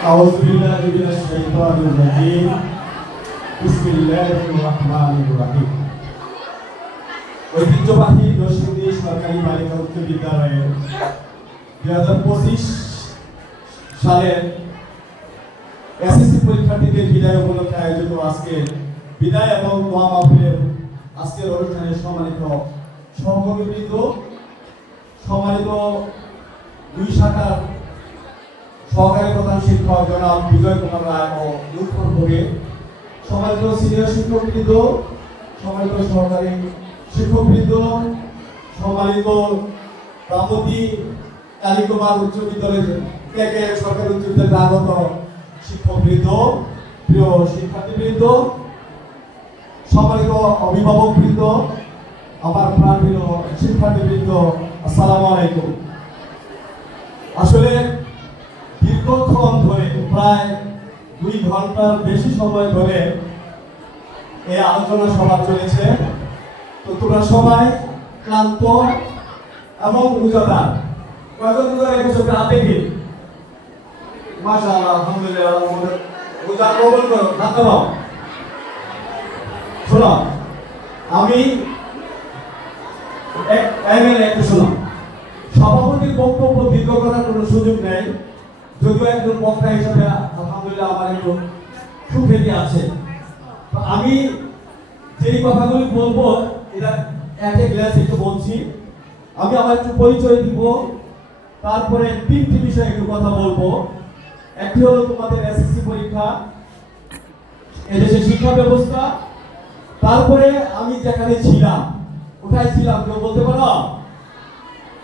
أعوذ بالله من الشيطان الرجيم بسم الله الرحمن الرحيم ঐতিহ্যবাহী নরসিংদী সরকারি বালিকা উচ্চ বিদ্যালয়ের 2025 সালের এসএসসি পরীক্ষার্থীদের বিদায় উপলক্ষে আয়োজিত আজকে বিদায় এবং দোয়া মাহফিলের আজকের অনুষ্ঠানে সম্মানিত সহকর্মীবৃন্দ, সম্মানিত দুই শাখার সহকারী প্রধান শিক্ষক জনাব বিজয় কুমার রায় ও লুৎফর ভোগে, সম্মানিত সিনিয়র শিক্ষকবৃন্দ, সম্মানিত সহকারী শিক্ষকবৃন্দ, সম্মানিত ব্রাহ্মণী কালীকুমার উচ্চ বিদ্যালয় থেকে সরকারি উচ্চ বিদ্যালয়ে আগত শিক্ষকবৃন্দ, প্রিয় শিক্ষার্থীবৃন্দ, সম্মানিত অভিভাবকবৃন্দ, আমার প্রাণপ্রিয় শিক্ষার্থীবৃন্দ, আসসালামু আলাইকুম। আসলে দীর্ঘক্ষণ ধরে প্রায় 2 ঘন্টার বেশি সময় ধরে এই আলোচনা সভা চলেছে। তো তোমরা সবাই ক্লান্ত এবং রোজাদার। কয়জন রোজা রেখেছো রাতে কি? মাশাআল্লাহ, আলহামদুলিল্লাহ। রোজা কবুল করো, হাত নামাও। শোনো, আমি একটু শোনো, সভাপতির বক্তব্য দীর্ঘ করার কোনো সুযোগ নেই, যদিও একজন বক্তা হিসেবে আলহামদুলিল্লাহ আমার একটু সুখ্যাতি আছে। তো আমি যেই কথাগুলি বলবো এটা একে গ্লাস একটু বলছি। আমি আমার একটু পরিচয় দিব, তারপরে 3টি বিষয়ে একটু কথা বলবো। একটি হলো তোমাদের এসএসসি পরীক্ষা, এদেশের শিক্ষা ব্যবস্থা, তারপরে আমি যেখানে ছিলাম, কোথায় ছিলাম কেউ বলতে পারো?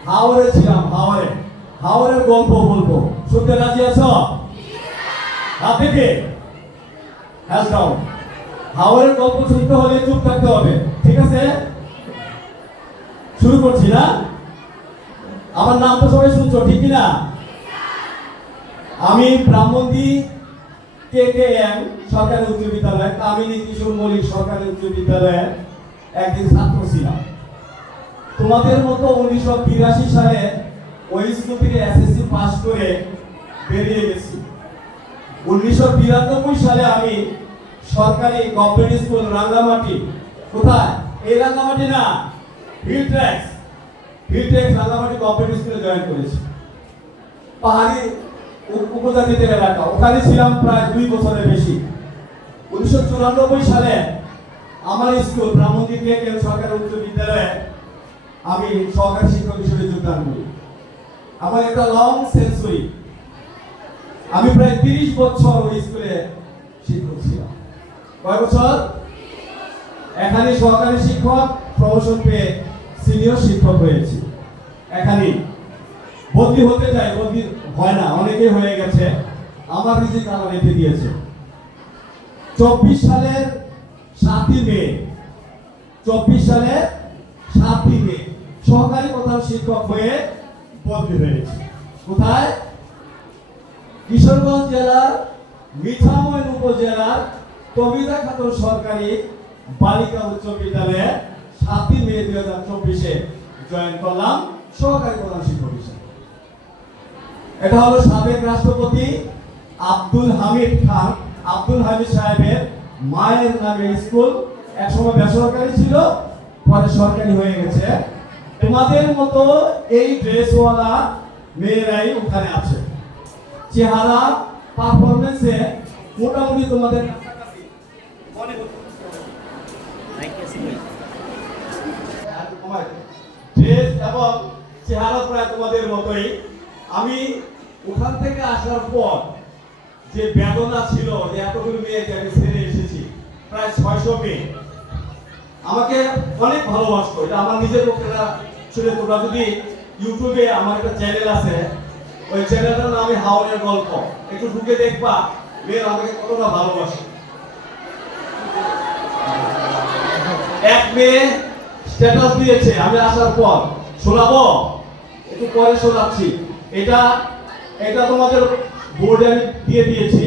হাওড়ে ছিলাম। হাওড়ের গল্প বলবো, শুনতে রাজি আছো? হাত থেকে হ্যান্ডস ডাউন। হাওড়ের গল্প শুনতে হলে চুপ থাকতে হবে, ঠিক আছে? শুরু করছি না? আমার নাম তো সবাই শুনছো, ঠিক না? আমি ব্রাহ্মণী KKM সরকারি উচ্চ বিদ্যালয়, কামিনী কিশোর মল্লিক সরকারি উচ্চ বিদ্যালয়ের একদিন ছাত্র ছিলাম। তোমাদের মতো 1982 সালে ওই স্কুল থেকে এসএসসি পাস করে বেরিয়ে গেছি। 1992 সালে আমি সরকারি গভর্নমেন্ট স্কুল রাঙ্গামাটি, কোথায়? এই রাঙ্গামাটি না, হিলট্রেক্স রাঙ্গামাটি গভর্নমেন্ট স্কুলে জয়েন করেছি। পাহাড়ি উপজাতিদের এলাকা, ওখানে ছিলাম প্রায় 2 বছরের বেশি। 1994 সালে আমার স্কুল ব্রাহ্মণী KKM সরকারি উচ্চ বিদ্যালয়ে আমি সহকারী শিক্ষক হিসেবে যোগদান করি। আমার একটা লং সেঞ্চুরি, আমি প্রায় 30 বছর ওই স্কুলে শিক্ষক ছিলাম। কয় বছর? এখানে সহকারী শিক্ষক, প্রমোশন পেয়ে সিনিয়র শিক্ষক হয়েছি। এখানে বদলি হতে যায়, বদলি হয় না, অনেকেই হয়ে গেছে। আমার রিজিক আল্লাহ রেখে দিয়েছে। 24 সালের 7ই মে, 24 সালের 7ই মে সহকারী প্রধান শিক্ষক হয়ে বদলি হয়েছে। কোথায়? কিশোরগঞ্জ জেলার মিঠামইন উপজেলার কবিতা খাতুন সরকারি বালিকা উচ্চ বিদ্যালয়ে 7ই মে 2024-এ জয়েন করলাম সহকারী প্রধান শিক্ষক হিসেবে। এটা হলো সাবেক রাষ্ট্রপতি আব্দুল হামিদ সাহেবের মায়ের নামে স্কুল। একসময় বেসরকারি ছিল, পরে সরকারি হয়ে গেছে। তোমাদের মতো এই ড্রেসওয়ালা মেয়েরাই ওখানে আছে। চেহারা পারফরমেন্সে মোটামুটি তোমাদের কাছাকাছি মনে হচ্ছে। ড্রেস এবং চেহারা প্রায় তোমাদের মতোই। আমি ওখান থেকে আসার পর যে বেদনা ছিল, যে এতগুলো মেয়েকে আমি ছেড়ে এসেছি, প্রায় 600 মেয়ে আমাকে অনেক ভালোবাসতো। এটা আমার নিজের পক্ষে না, শুনে তোমরা যদি ইউটিউবে আমার একটা চ্যানেল আছে, ওই চ্যানেলটার নাম হাওড়ের গল্প, একটু ঢুকে দেখবা মেয়েরা আমাকে কতটা ভালোবাসে। এক মেয়ে স্ট্যাটাস দিয়েছে আমি আসার পর, শোনাবো? একটু পরে শোনাচ্ছি। এটা তোমাদের বোর্ডে আমি দিয়ে দিয়েছি।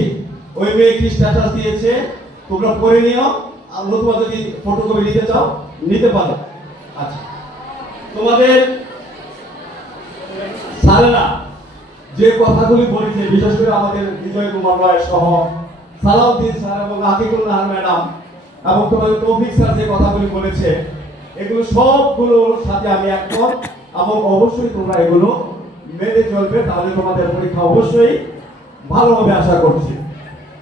ওই মেয়ে কি স্ট্যাটাস দিয়েছে তোমরা পড়ে নিও, আর নতুবা যদি ফটোকপি নিতে চাও নিতে পারো। আচ্ছা, তোমাদের স্যারেরা যে কথাগুলি বলেছে, বিশেষ করে আমাদের বিজয় কুমার রায় সহ সালাউদ্দিন স্যার এবং আকিকুল নাহার ম্যাডাম এবং তোমাদের তৌফিক স্যার যে কথাগুলি বলেছে, এগুলো সবগুলোর সাথে আমি একমত এবং অবশ্যই তোমরা এগুলো মেনে চলবে, তাহলে তোমাদের পরীক্ষা অবশ্যই ভালো হবে আশা করছি।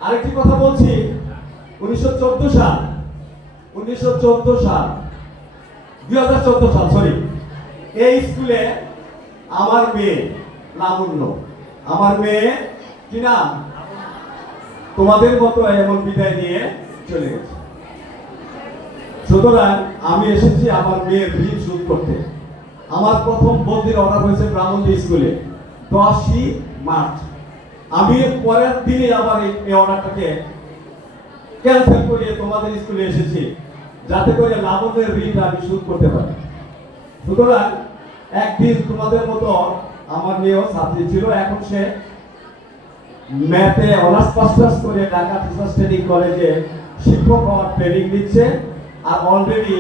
আরেকটি কথা বলছি, 1914 সাল 2014 সাল সরি, এই স্কুলে আমার মেয়ে লাবণ্য, আমার মেয়ে কি নাম, তোমাদের মতো এমন বিদায় নিয়ে চলে গেছে। সুতরাং আমি এসেছি আমার মেয়ের ঋণ শোধ করতে। আমার প্রথম বদলির অর্ডার হয়েছে ব্রাহ্মণী স্কুলে 10ই মার্চ। আমি পরের দিনই আবার এই অর্ডারটাকে ক্যান্সেল করিয়ে তোমাদের স্কুলে এসেছি, যাতে করে লাবণ্যের ঋণ আমি শোধ করতে পারি। সুতরাং একদিন তোমাদের মতো আমার মেয়েও ছাত্রী ছিল, এখন সে ম্যাথে অনার্স পাস করে ঢাকা টিচার্স ট্রেনিং কলেজে শিক্ষক হওয়ার ট্রেনিং দিচ্ছে, আর অলরেডি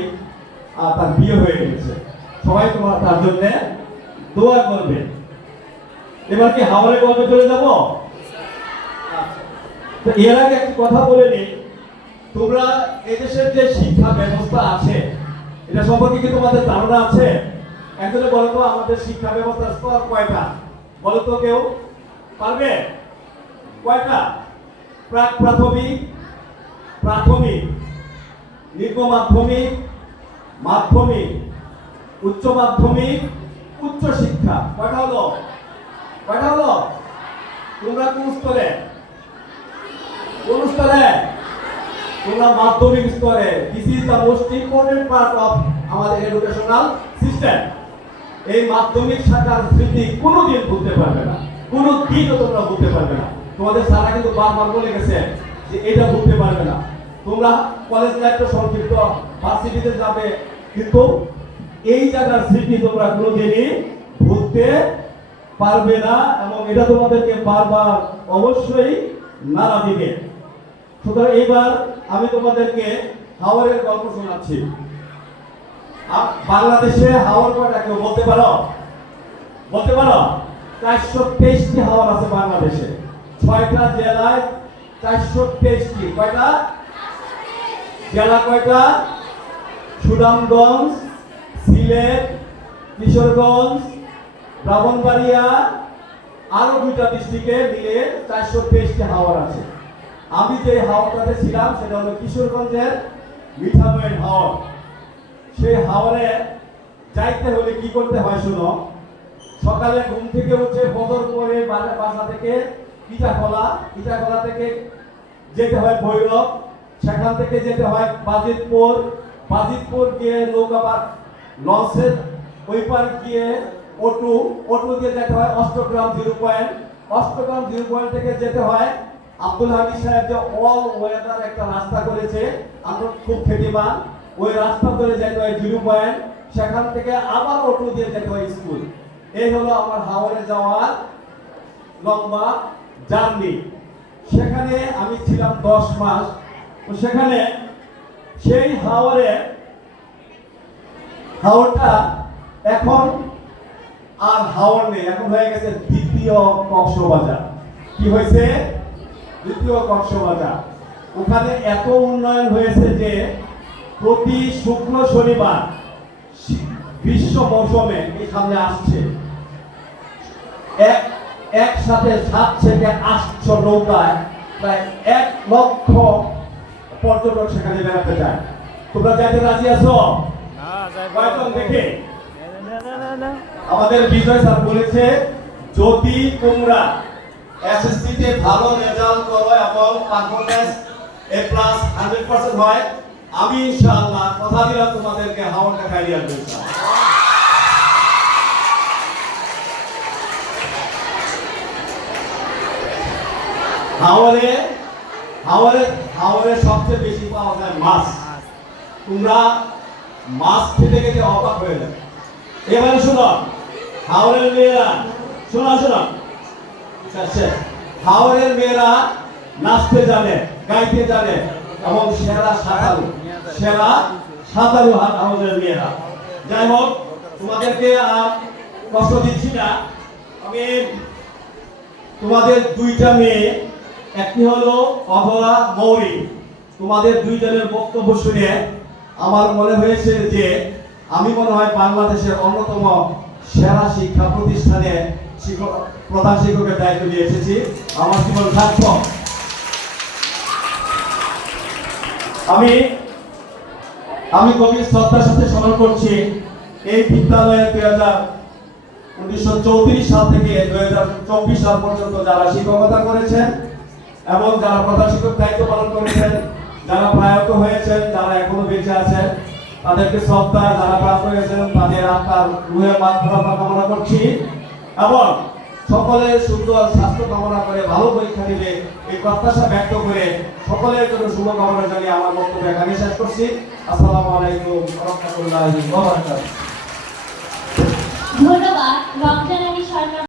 তার বিয়ে হয়ে গেছে। সবাই তোমার তার জন্য দোয়া করবে। এবার কি হাওড়ে গল্পে চলে যাব? তো এর আগে একটি কথা বলে নিই, তোমরা এদেশের যে শিক্ষা ব্যবস্থা আছে এটা সম্পর্কে কি তোমাদের ধারণা আছে? একজনে বলো তো আমাদের শিক্ষা ব্যবস্থার স্তর কয়টা? বলো তো কেউ পারবে? কয়টা? প্রাথমিক, প্রাথমিক, নিম্ন মাধ্যমিক, মাধ্যমিক, উচ্চ মাধ্যমিক, উচ্চ শিক্ষা। কয়টা হলো? কয়টা হলো? তোমরা কোন স্তরে? কোন স্তরে? তোমরা মাধ্যমিক স্তরে। This is the most important part of আমাদের এডুকেশনাল সিস্টেম। এই মাধ্যমিক শাখার স্মৃতি কোনোদিন ভুলতে পারবে না, কোনোদিনও তোমরা ভুলতে পারবে না। তোমাদের সারা কিন্তু বারবার বলে গেছে যে এটা ভুলতে পারবে না। তোমরা কলেজ লাইফটা সংক্ষিপ্ত, ভার্সিটিতে যাবে, কিন্তু এই জায়গার স্মৃতি তোমরা কোনোদিনই ভুলতে পারবে না, এবং এটা তোমাদেরকে বারবার অবশ্যই নাড়া দিবে। সুতরাং এইবার আমি তোমাদেরকে হাওরের গল্প শোনাচ্ছি। বাংলাদেশে হাওর কয়টা কেউ বলতে পারো? বলতে পারো? 423টি হাওর আছে বাংলাদেশে, 6টা জেলায় 423টি। কয়টা জেলা? কয়টা? সুনামগঞ্জ, সিলেট, কিশোরগঞ্জ, ব্রাহ্মণবাড়িয়া, আরো 2টা ডিস্ট্রিক্টে মিলে 423টি হাওর আছে। আমি যে হাওরটাতে ছিলাম সেটা হলো কিশোরগঞ্জের মিঠামইন হাওর। সেই হাওরে যাইতে হলে কি করতে হয় শোনো। সকালে ঘুম থেকে উঠে ফজর পরে বাসা থেকে ইটাখোলা থেকে যেতে হয় ভৈরব, সেখান থেকে যেতে হয় বাজিতপুর গিয়ে নৌকাপার লঞ্চের ওই পার গিয়ে অটো দিয়ে যেতে হয় অষ্টগ্রাম 0 পয়েন্ট থেকে যেতে হয় আব্দুল হামিদ সাহেব যে অল ওয়েদার একটা রাস্তা করেছে, আমরা খুব খ্যাতিমান, ওই রাস্তা ধরে যেতে হয় 0 পয়েন্ট, সেখান থেকে আবার অটো দিয়ে যেতে হয় স্কুল। এই হলো আমার হাওড়ে যাওয়ার লম্বা জার্নি। সেখানে আমি ছিলাম 10 মাস। তো সেখানে সেই হাওড়টা এখন আর হাওড় নেই, এখন হয়ে গেছে দ্বিতীয় কক্সবাজার। কি হয়েছে? দ্বিতীয় কক্সবাজার। ওখানে এত উন্নয়ন হয়েছে যে প্রতি শুক্র শনিবার গ্রীষ্ম মৌসুমে এই সামনে আসছে একসাথে 7 থেকে 800 নৌকায় প্রায় 1 লক্ষ পর্যটক সেখানে বেড়াতে যায়। তোমরা যাইতে রাজি আছো? কয়জন দেখে? আমাদের বিজয় স্যার বলেছে যদি তোমরা এসএসসি-তে ভালো রেজাল্ট করো এবং পারফরম্যান্স A+ 100% হয়, আমি ইনশাআল্লাহ কথা দিলাম তোমাদেরকে হাওড় দেখাই দিয়ে আসবো। হাওড়ে সবচেয়ে বেশি পাওয়া যায় মাছ। তোমরা মাছ খেতে খেতে অবাক হয়ে যাবে। এবারে শোনো, হাওড়ের মেয়েরা শোনো হাওড়ের মেয়েরা নাচতে জানে, গাইতে জানে, এবং সেরা সাঁতারু হাওড়ের মেয়েরা। যাই হোক, তোমাদেরকে কষ্ট দিচ্ছি না। আমি তোমাদের দুইটা মেয়ে, একটি হলো অধরা মৌরি। তোমাদের দুইজনের বক্তব্য শুনে আমার মনে হয়েছে যে আমি মনে হয় বাংলাদেশের অন্যতম সেরা শিক্ষা প্রতিষ্ঠানে প্রধান শিক্ষকের দায়িত্ব নিয়ে এসেছি। আমার জীবন সার্থক। আমি গভীর শ্রদ্ধার সাথে স্মরণ করছি এই বিদ্যালয়ে 1934 সাল থেকে 2024 সাল পর্যন্ত যারা শিক্ষকতা করেছেন এবং যারা প্রধান শিক্ষক দায়িত্ব পালন করেছেন, যারা প্রয়াত হয়েছেন, যারা এখনো বেঁচে আছেন, তাদেরকে শ্রদ্ধা, যারা প্রাপ্ত হয়েছেন তাদের আত্মার রুহের মাগফিরাত কামনা করছি এবং সকলের সুন্দর স্বাস্থ্য কামনা করে ভালো পরীক্ষা দিলে এই প্রত্যাশা ব্যক্ত করে সকলের জন্য শুভকামনা জানিয়ে আমার বক্তব্য এখানে শেষ করছি। আসসালামু আলাইকুম ওয়া রাহমাতুল্লাহি ওয়া বারাকাতুহু। ধন্যবাদ রমজান আলী সরকার।